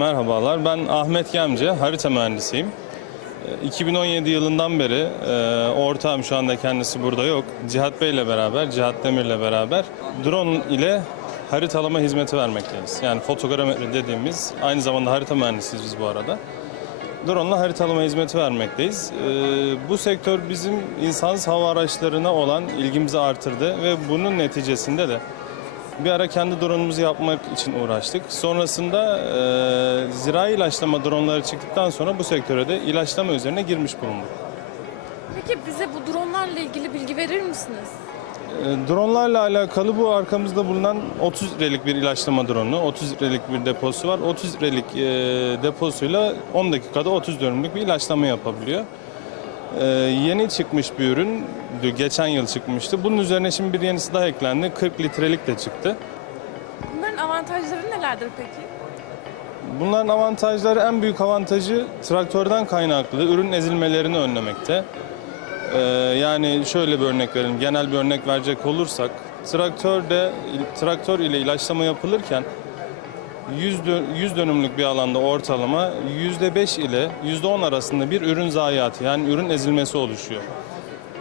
Merhabalar, ben Ahmet Gemce, harita mühendisiyim. Ee, 2017 yılından beri e, ortağım şu anda kendisi burada yok. Cihat Bey ile beraber, Cihat Demir ile beraber drone ile haritalama hizmeti vermekteyiz. Yani fotogrametri dediğimiz, aynı zamanda harita mühendisiyiz biz bu arada. Drone ile haritalama hizmeti vermekteyiz. Ee, bu sektör bizim insansız hava araçlarına olan ilgimizi artırdı ve bunun neticesinde de bir ara kendi drone'umuzu yapmak için uğraştık. Sonrasında e, zirai ilaçlama dronları çıktıktan sonra bu sektöre de ilaçlama üzerine girmiş bulunduk. Peki bize bu dronlarla ilgili bilgi verir misiniz? E, Dronlarla alakalı bu arkamızda bulunan 30 litrelik bir ilaçlama dronu, 30 litrelik bir deposu var. 30 litrelik e, deposuyla 10 dakikada 30 dönümlük bir ilaçlama yapabiliyor. E, yeni çıkmış bir ürün, geçen yıl çıkmıştı. Bunun üzerine şimdi bir yenisi daha eklendi. 40 litrelik de çıktı. Bunların avantajları nelerdir peki? Bunların avantajları en büyük avantajı traktörden kaynaklı ürün ezilmelerini önlemekte. Ee, yani şöyle bir örnek verelim. Genel bir örnek verecek olursak traktörde traktör ile ilaçlama yapılırken 100, dö- 100 dönümlük bir alanda ortalama %5 ile %10 arasında bir ürün zayiatı yani ürün ezilmesi oluşuyor.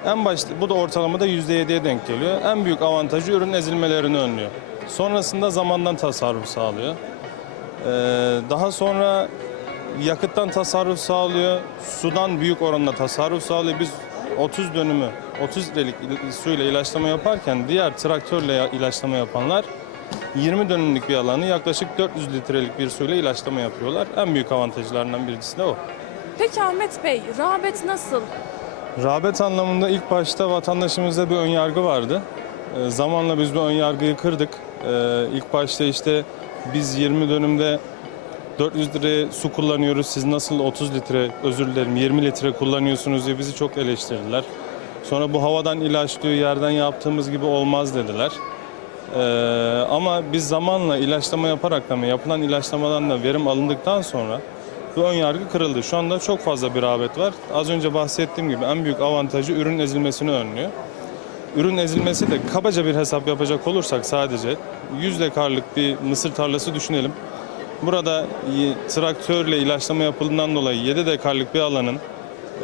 En başta bu da ortalamada %7'ye denk geliyor. En büyük avantajı ürün ezilmelerini önlüyor. Sonrasında zamandan tasarruf sağlıyor. Ee, daha sonra yakıttan tasarruf sağlıyor. Sudan büyük oranda tasarruf sağlıyor. Biz 30 dönümü 30 litrelik suyla ilaçlama yaparken diğer traktörle ilaçlama yapanlar 20 dönümlük bir alanı yaklaşık 400 litrelik bir suyla ilaçlama yapıyorlar. En büyük avantajlarından birisi de o. Peki Ahmet Bey, rağbet nasıl? Rağbet anlamında ilk başta vatandaşımızda bir ön yargı vardı. Ee, zamanla biz bu ön yargıyı kırdık. Ee, ilk başta işte biz 20 dönümde 400 litre su kullanıyoruz. Siz nasıl 30 litre, özür dilerim 20 litre kullanıyorsunuz diye bizi çok eleştirdiler. Sonra bu havadan ilaçlıyor, yerden yaptığımız gibi olmaz dediler. Ee, ama biz zamanla ilaçlama yaparak da yapılan ilaçlamadan da verim alındıktan sonra bu ön yargı kırıldı. Şu anda çok fazla bir rağbet var. Az önce bahsettiğim gibi en büyük avantajı ürün ezilmesini önlüyor. Ürün ezilmesi de kabaca bir hesap yapacak olursak sadece 100 dekarlık bir mısır tarlası düşünelim. Burada traktörle ilaçlama yapıldığından dolayı 7 dekarlık bir alanın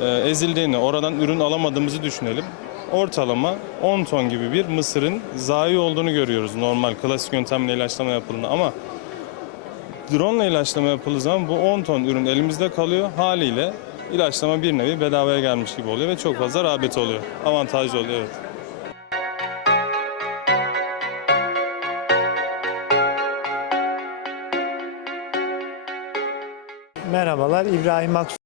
e, ezildiğini, oradan ürün alamadığımızı düşünelim. Ortalama 10 ton gibi bir mısırın zayi olduğunu görüyoruz normal klasik yöntemle ilaçlama yapıldığında ama drone ile ilaçlama yapıldığı zaman bu 10 ton ürün elimizde kalıyor. Haliyle ilaçlama bir nevi bedavaya gelmiş gibi oluyor ve çok fazla rağbet oluyor. Avantajlı oluyor evet. Merhabalar, İbrahim Aksu